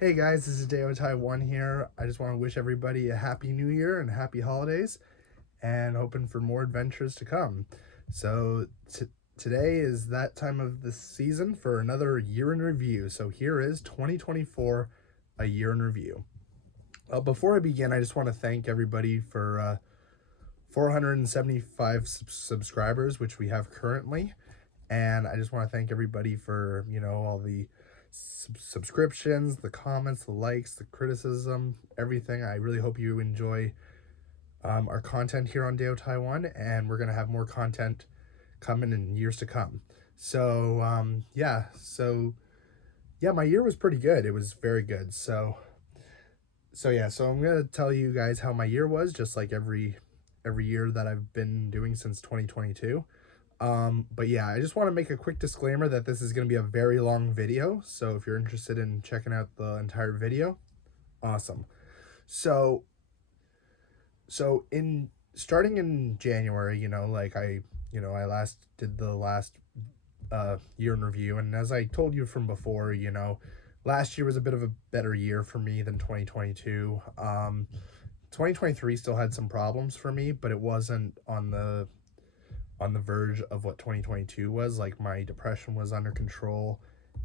Hey guys, this is Deo Taiwan here. I just want to wish everybody a happy new year and happy holidays and hoping for more adventures to come. So, today is that time of the season for another year in review. So, here is 2024, a year in review. Before I begin, I just want to thank everybody for 475 subscribers, which we have currently. And I just want to thank everybody for, all the subscriptions, the comments, the likes, the criticism, everything. I really hope you enjoy our content here on Deo Taiwan, and we're going to have more content coming in years to come. So my year was pretty good. It was very good. So I'm going to tell you guys how my year was, just like every year that I've been doing since 2022. But yeah, I just want to make a quick disclaimer that this is going to be a very long video. So if you're interested in checking out the entire video, awesome. So, so in starting in January, I last did the last year in review. And as I told you from before, last year was a bit of a better year for me than 2022. 2023 still had some problems for me, but it wasn't on the verge of what 2022 was. Like, my depression was under control,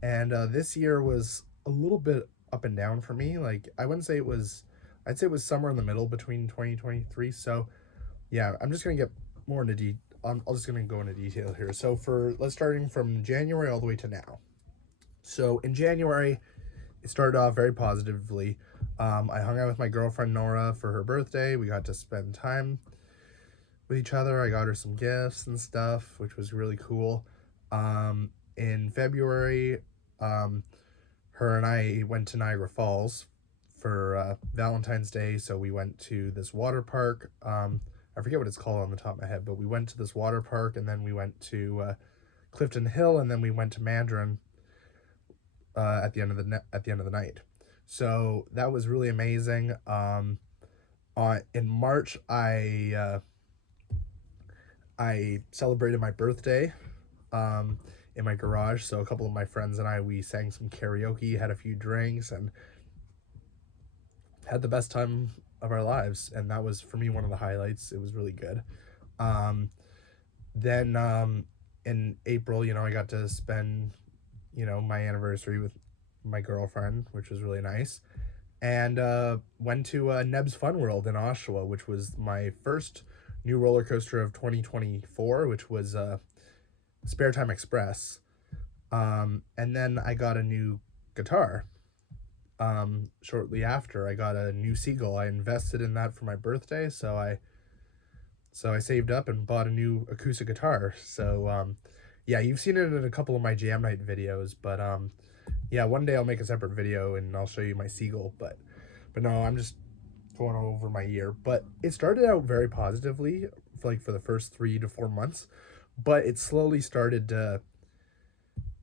and this year was a little bit up and down for me. Like, I wouldn't say it was, I'd say it was somewhere in the middle between 2023. So yeah, I'm just gonna get more into I'm just gonna go into detail here. So for let's starting from January all the way to now. So in January, it started off very positively. I hung out with my girlfriend Nora for her birthday. We got to spend time with each other. I got her some gifts and stuff, which was really cool. In February, her and I went to Niagara Falls for Valentine's Day. So we went to this water park. I forget what it's called on the top of my head, but we went to this water park, and then we went to Clifton Hill, and then we went to Mandarin at the end of the night. So that was really amazing. In March, I celebrated my birthday in my garage. So a couple of my friends and we sang some karaoke, had a few drinks, and had the best time of our lives. And that was, for me, one of the highlights. It was really good. Then in April, I got to spend, my anniversary with my girlfriend, which was really nice. And went to Neb's Fun World in Oshawa, which was my first new roller coaster of 2024, which was Spare Time Express. And then I got a new guitar. Shortly after, I got a new Seagull. I invested in that for my birthday, so I saved up and bought a new acoustic guitar. So yeah, you've seen it in a couple of my jam night videos, but yeah, one day I'll make a separate video and I'll show you my Seagull. But no, I'm just going over my year. But it started out very positively, for the first 3 to 4 months, but it slowly started to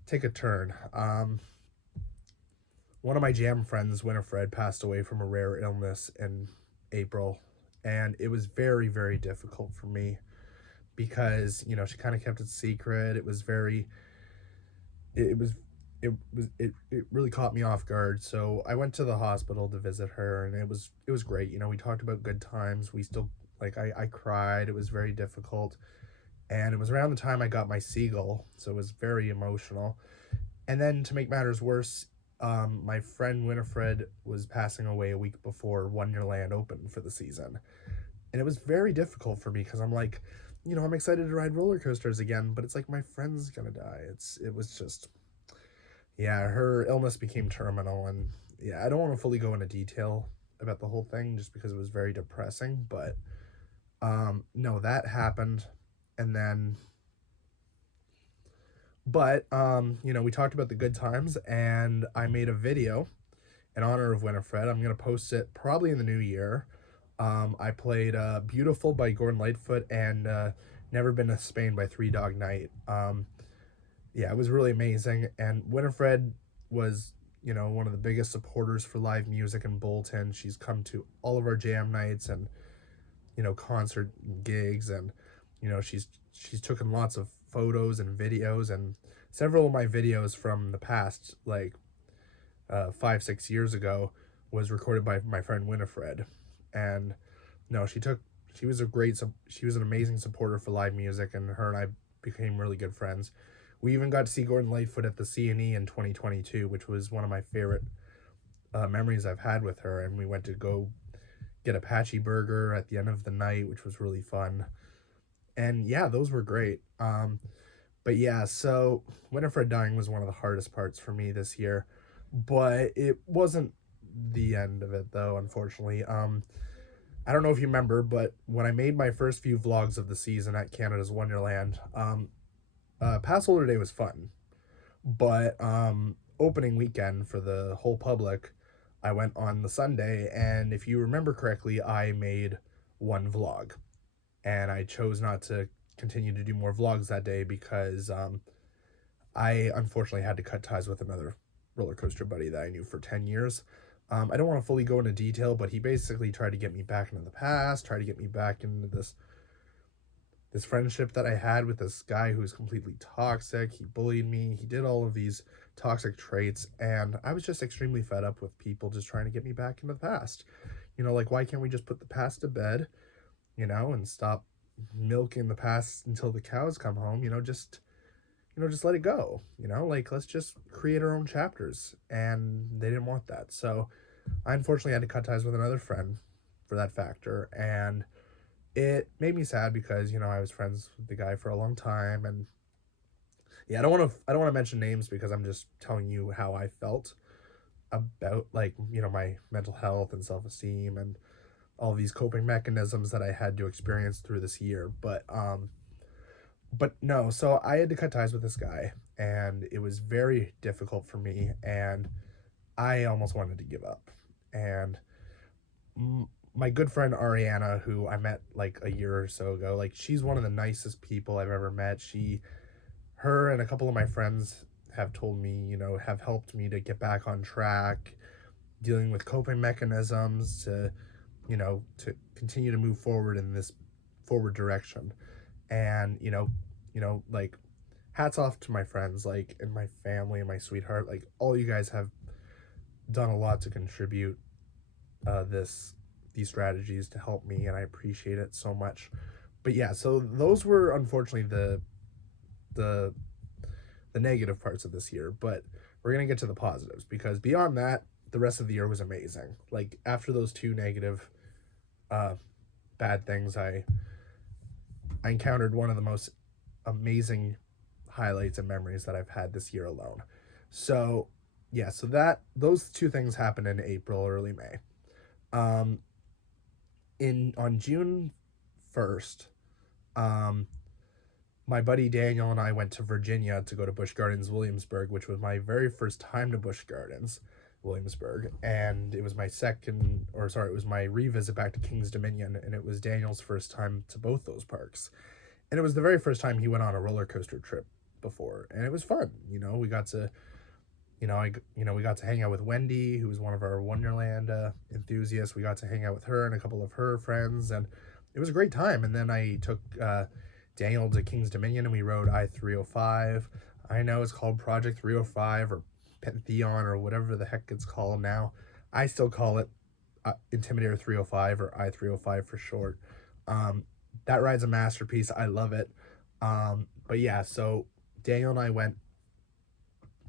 take a turn. One of my jam friends, Winifred, passed away from a rare illness in April, and it was very, very difficult for me because she kind of kept it secret. It really caught me off guard. So I went to the hospital to visit her, and it was great. We talked about good times. We still, I cried. It was very difficult, and it was around the time I got my Seagull, so it was very emotional. And then, to make matters worse, my friend Winifred was passing away a week before Wonderland opened for the season, and it was very difficult for me because I'm like, I'm excited to ride roller coasters again, but it's like my friend's gonna die. It was just, yeah, her illness became terminal, and yeah, I don't want to fully go into detail about the whole thing just because it was very depressing, but no, that happened. And then, but we talked about the good times, and I made a video in honor of Winifred. I'm gonna post it probably in the new year. I played Beautiful by Gordon Lightfoot and Never Been to Spain by Three Dog Night. Yeah, it was really amazing. And Winifred was, one of the biggest supporters for live music in Bolton. She's come to all of our jam nights and, concert gigs, and, she's taken lots of photos and videos, and several of my videos from the past, like, 5-6 years ago was recorded by my friend Winifred. And no, she was she was an amazing supporter for live music, and her and I became really good friends. We even got to see Gordon Lightfoot at the CNE in 2022, which was one of my favorite memories I've had with her. And we went to go get Apache Burger at the end of the night, which was really fun. And yeah, those were great. But yeah, so Winifred dying was one of the hardest parts for me this year, but it wasn't the end of it though, unfortunately. I don't know if you remember, but when I made my first few vlogs of the season at Canada's Wonderland, Pass Holder Day was fun, but opening weekend for the whole public, I went on the Sunday, and if you remember correctly, I made one vlog, and I chose not to continue to do more vlogs that day because I unfortunately had to cut ties with another roller coaster buddy that I knew for 10 years. I don't want to fully go into detail, but he basically tried to get me back into the past, tried to get me back into this friendship that I had with this guy who was completely toxic. He bullied me. He did all of these toxic traits, and I was just extremely fed up with people just trying to get me back into the past. You know, like, why can't we just put the past to bed, you know, and stop milking the past until the cows come home? Just let it go. Like, let's just create our own chapters. And they didn't want that. So I unfortunately had to cut ties with another friend for that factor. And it made me sad because, I was friends with the guy for a long time. And yeah, I don't want to mention names because I'm just telling you how I felt about, like, my mental health and self-esteem and all these coping mechanisms that I had to experience through this year. But no, so I had to cut ties with this guy, and it was very difficult for me, and I almost wanted to give up. And my good friend Ariana, who I met like a year or so ago, like, she's one of the nicest people I've ever met. Her and a couple of my friends have told me, have helped me to get back on track, dealing with coping mechanisms to continue to move forward in this forward direction. And like, hats off to my friends, like, and my family and my sweetheart. Like, all you guys have done a lot to contribute these strategies to help me, and I appreciate it so much. But yeah, so those were unfortunately the negative parts of this year, but we're gonna get to the positives, because beyond that, the rest of the year was amazing. Like, after those two negative bad things, I encountered one of the most amazing highlights and memories that I've had this year alone. So yeah, so those two things happened in April, early May. On June 1st, my buddy Daniel and I went to Virginia to go to Busch Gardens Williamsburg, which was my very first time to Busch Gardens Williamsburg, and it was my revisit back to King's Dominion, and it was Daniel's first time to both those parks. And it was the very first time he went on a roller coaster trip before, and it was fun. We got to we got to hang out with Wendy, who was one of our Wonderland enthusiasts. We got to hang out with her and a couple of her friends, and it was a great time. And then I took Daniel to King's Dominion, and we rode I-305. I know it's called Project 305 or Pantheon or whatever the heck it's called now. I still call it Intimidator 305 or I-305 for short. That ride's a masterpiece. I love it. But yeah, so Daniel and I went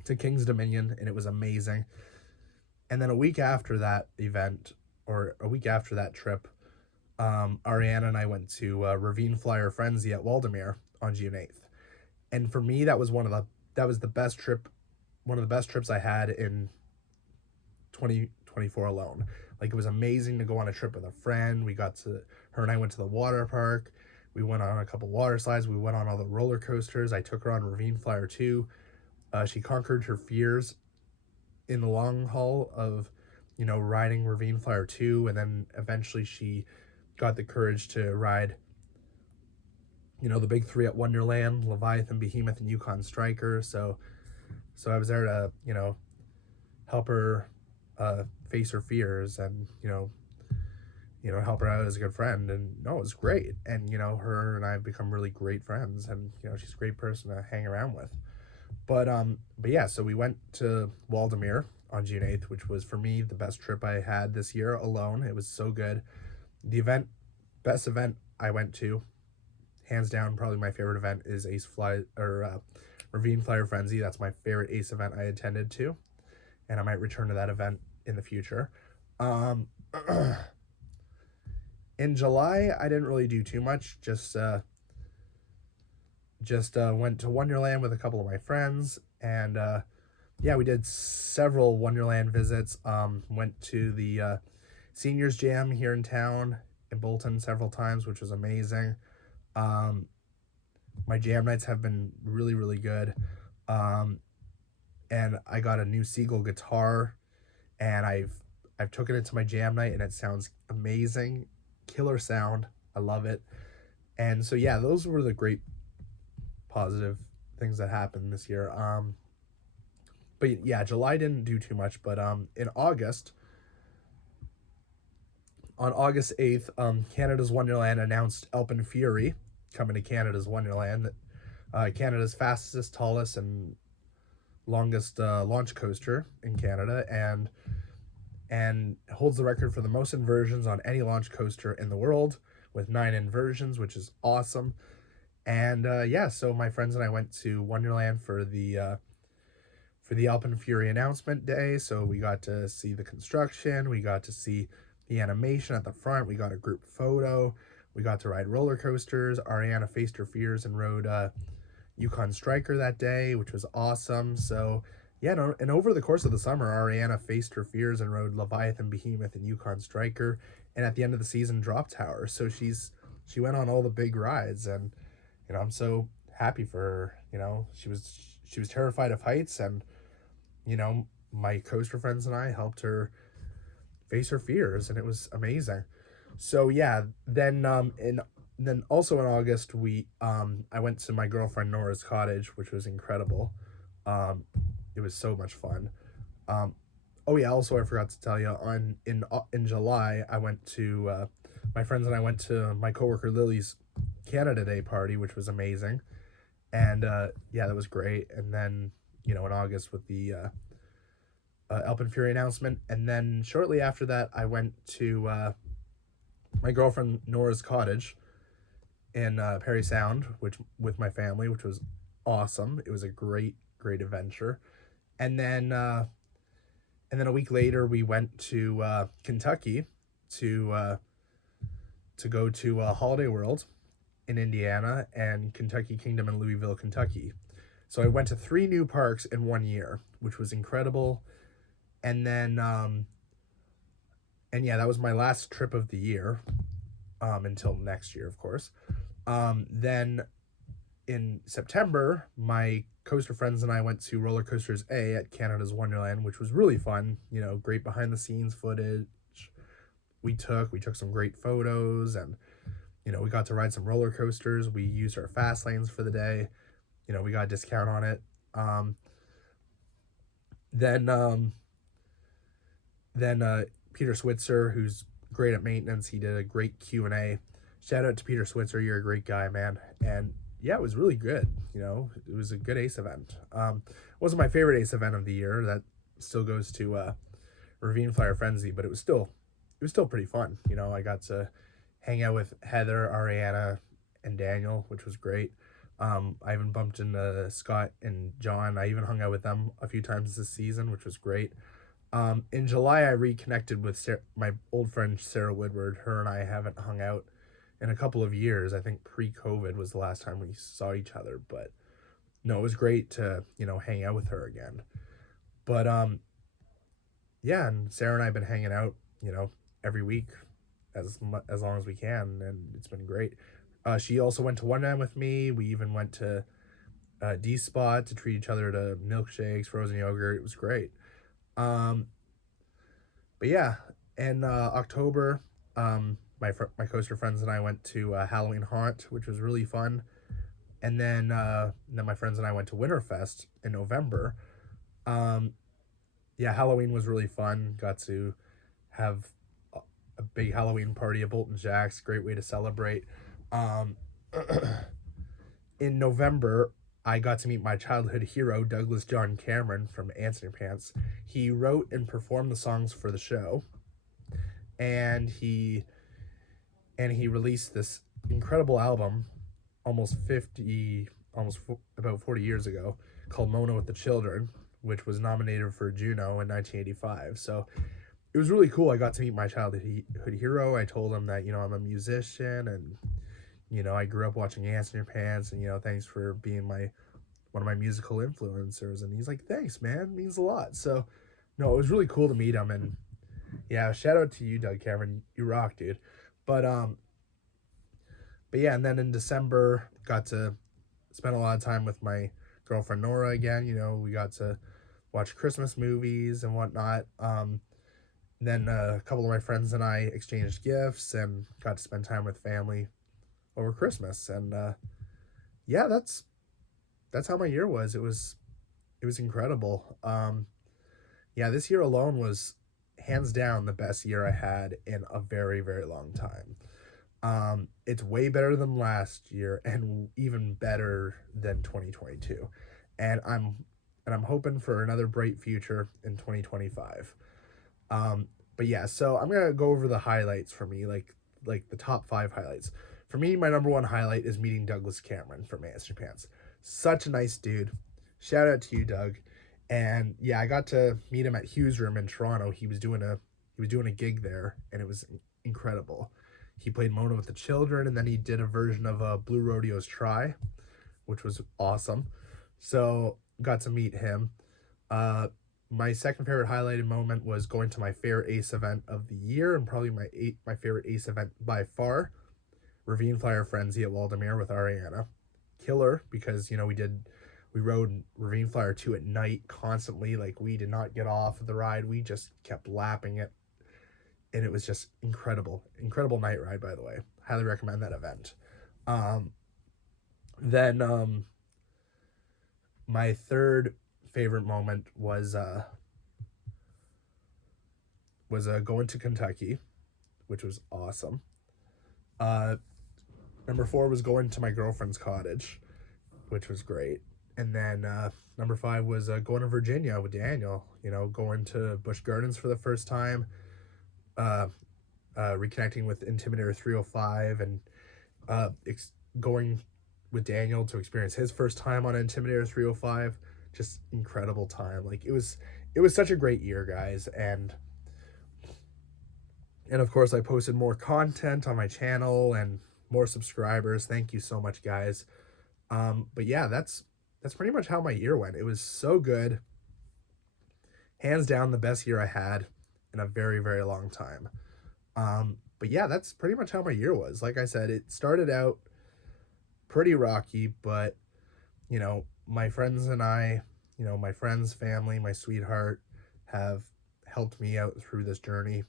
to King's Dominion, and it was amazing. And then a week after that event, or a week after that trip, Ariana and I went to Ravine Flyer Frenzy at Waldameer on June 8th. And for me, that was one of the best trips I had in 2024 alone. Like, it was amazing to go on a trip with a friend. Her and I went to the water park. We went on a couple water slides. We went on all the roller coasters. I took her on Ravine Flyer 2. She conquered her fears in the long haul of, riding Ravine Flyer 2. And then eventually she got the courage to ride, the big three at Wonderland: Leviathan, Behemoth, and Yukon Striker. So I was there to, help her face her fears and, help her out as a good friend. And no, it was great. And, her and I have become really great friends, and, she's a great person to hang around with. But yeah, so we went to Waldameer on June 8th, which was for me the best trip I had this year alone. It was so good. The event, best event I went to, hands down, probably my favorite event is Ace Fly or Ravine Flyer Frenzy. That's my favorite Ace event I attended to, and I might return to that event in the future. In July, I didn't really do too much. Just went to Wonderland with a couple of my friends, and yeah, we did several Wonderland visits. Went to the Seniors Jam here in town in Bolton several times, which was amazing. My jam nights have been really, really good. And I got a new Seagull guitar, and I've taken it to my jam night, and it sounds amazing, killer sound. I love it. And so yeah, those were the great positive things that happened this year. But yeah, July didn't do too much, but in August, on August 8th, Canada's Wonderland announced Alpine Fury coming to Canada's Wonderland, Canada's fastest, tallest, and longest launch coaster in Canada, and holds the record for the most inversions on any launch coaster in the world, with 9 inversions, which is awesome. And yeah, so my friends and I went to Wonderland for the Alpine Fury announcement day. So we got to see the construction, we got to see the animation at the front, we got a group photo, we got to ride roller coasters. Ariana faced her fears and rode Yukon Striker that day, which was awesome. So yeah, no, and over the course of the summer, Ariana faced her fears and rode Leviathan, Behemoth, and Yukon Striker, and at the end of the season, Drop Tower. So she went on all the big rides, and I'm so happy for her. She was terrified of heights, and my coaster friends and I helped her face her fears, and it was amazing. So yeah, then also in August I went to my girlfriend Nora's cottage, which was incredible. It was so much fun. Oh yeah, also I forgot to tell you, in July I went to my friends and I went to my coworker Lily's Canada Day party, which was amazing. And yeah, that was great. And then in August with the Alpine Fury announcement, and then shortly after that I went to my girlfriend Nora's cottage in Parry Sound, with my family, which was awesome. It was a great adventure. And then a week later we went to Kentucky to go to Holiday World in Indiana, and Kentucky Kingdom in Louisville, Kentucky. So I went to 3 new parks in 1 year, which was incredible. And then and yeah, that was my last trip of the year, until next year, of course. Then in September, my coaster friends and I went to Roller Coasters A at Canada's Wonderland, which was really fun. Great behind the scenes footage. We took some great photos, and we got to ride some roller coasters. We used our fast lanes for the day. We got a discount on it. Then Peter Switzer, who's great at maintenance, he did a great Q&A. Shout out to Peter Switzer, you're a great guy, man. And yeah, it was really good. It was a good Ace event. Wasn't my favorite Ace event of the year. That still goes to Ravine Flyer Frenzy, but it was still pretty fun. I got to hang out with Heather, Ariana, and Daniel, which was great. I even bumped into Scott and John. I even hung out with them a few times this season, which was great. In July, I reconnected with my old friend Sarah Woodward. Her and I haven't hung out in a couple of years. I think pre-COVID was the last time we saw each other. But no, it was great to hang out with her again. But yeah, and Sarah and I have been hanging out every week as long as we can, and it's been great. She also went to Wonderland with me. We even went to D-Spot to treat each other to milkshakes, frozen yogurt. It was great. But yeah, in October, my coaster friends and I went to Halloween Haunt, which was really fun. And then my friends and I went to Winterfest in November. Yeah, Halloween was really fun. Got to have a big Halloween party at Bolton Jack's. Great way to celebrate. In November, I got to meet my childhood hero, Douglas John Cameron from Ants in Your Pants. He wrote and performed the songs for the show, and he released this incredible album about 40 years ago, called Mona with the Children, which was nominated for Juno in 1985. So it was really cool. I got to meet my childhood hero. I told him that, I'm a musician, and, I grew up watching Ants in Your Pants, and, thanks for being one of my musical influencers. And he's like, thanks, man. It means a lot. So, no, it was really cool to meet him. And yeah, shout out to you, Doug Cameron. You rock, dude. But yeah, and then in December, got to spend a lot of time with my girlfriend Nora again. We got to watch Christmas movies and whatnot. Then a couple of my friends and I exchanged gifts and got to spend time with family over Christmas. And yeah, that's how my year was. It was incredible. Yeah, this year alone was hands down the best year I had in a very, very long time. It's way better than last year and even better than 2022. And I'm hoping for another bright future in 2025. But yeah, so I'm going to go over the highlights for me, like the top 5 highlights. For me, my number 1 highlight is meeting Douglas Cameron from Ants in Your Pants. Such a nice dude. Shout out to you, Doug. And yeah, I got to meet him at Hughes Room in Toronto. He was doing a gig there, and it was incredible. He played Mona with the Children, and then he did a version of Blue Rodeo's Try, which was awesome. So got to meet him. My second favorite highlighted moment was going to my favorite Ace event of the year, and probably my favorite Ace event by far, Ravine Flyer Frenzy at Waldameer with Ariana. Killer, because we rode Ravine Flyer 2 at night constantly. Like, we did not get off of the ride. We just kept lapping it. And it was just incredible night ride, by the way. Highly recommend that event. Then my third favorite moment was going to Kentucky, which was awesome. Number 4 was going to my girlfriend's cottage, which was great. And then number 5 was going to Virginia with Daniel, going to Busch Gardens for the first time, reconnecting with Intimidator 305, and going with Daniel to experience his first time on Intimidator 305. Just incredible time. Like, it was such a great year, guys. And of course, I posted more content on my channel and more subscribers. Thank you so much, guys. But yeah, that's pretty much how my year went. It was so good. Hands down the best year I had in a very, very long time. But yeah, that's pretty much how my year was. Like I said, it started out pretty rocky, but my friends and I, my friends, family, my sweetheart have helped me out through this journey.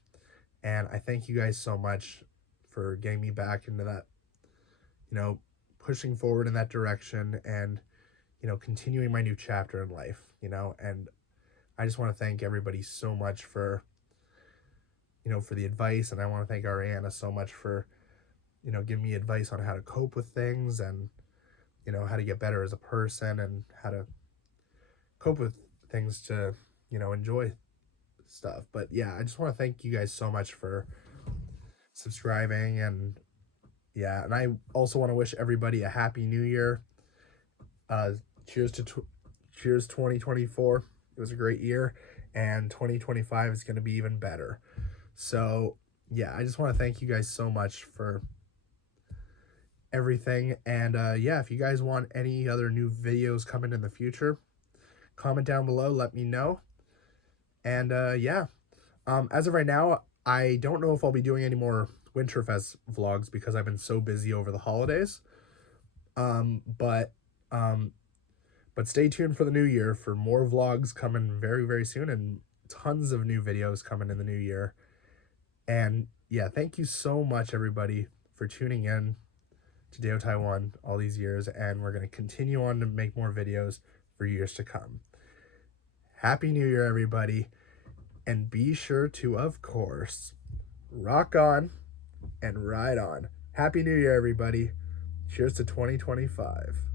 And I thank you guys so much for getting me back into that, pushing forward in that direction, and, continuing my new chapter in life, and I just want to thank everybody so much for, for the advice. And I want to thank Ariana so much for, giving me advice on how to cope with things, and, how to get better as a person, and how to cope with things to, enjoy stuff. But yeah, I just want to thank you guys so much for subscribing. And yeah, and I also want to wish everybody a happy new year. Cheers 2024. It was a great year, and 2025 is going to be even better. So yeah, I just want to thank you guys so much for everything. And yeah, if you guys want any other new videos coming in the future, comment down below, let me know. And yeah, as of right now, I don't know if I'll be doing any more Winterfest vlogs because I've been so busy over the holidays. But stay tuned for the new year for more vlogs coming very, very soon, and tons of new videos coming in the new year. And yeah, thank you so much, everybody, for tuning in to Deo Taiwan all these years, and we're going to continue on to make more videos for years to come. Happy New Year, everybody, and be sure to, of course, rock on and ride on. Happy New Year, everybody. Cheers to 2025.